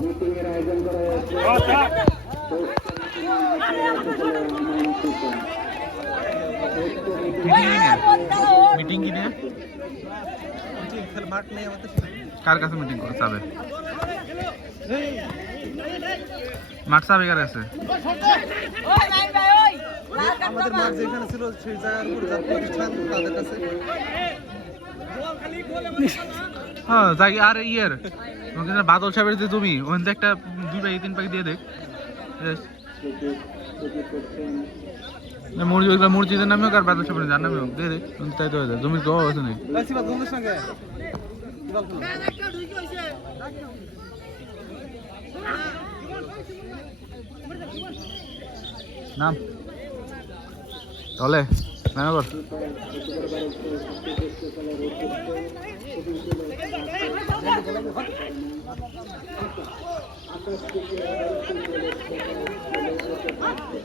meeting এর আয়োজন করা হয়েছে মিটিং কি নিয়ে কার কাছে মিটিং করে চাবে মাঠ চাবে কার কাছে আমাদের মাঠ যেখানে ছিল সেই জায়গার উপর যার প্রতিষ্ঠান তাদের কাছে হ্যাঁ যাই আর ইয়ের বাদল সাহেবের যে তুমি ওখান থেকে একটা 2 প্যাকেট 3 প্যাকেট দিয়ে দেখ মসজিদের নামে হোক আর বাদল সাহেবের যার নামে হোক দিয়ে দেখ তাই তো তুমি তো আছে নাকি নাম তাহলে ম্যানেজার আকাশ থেকে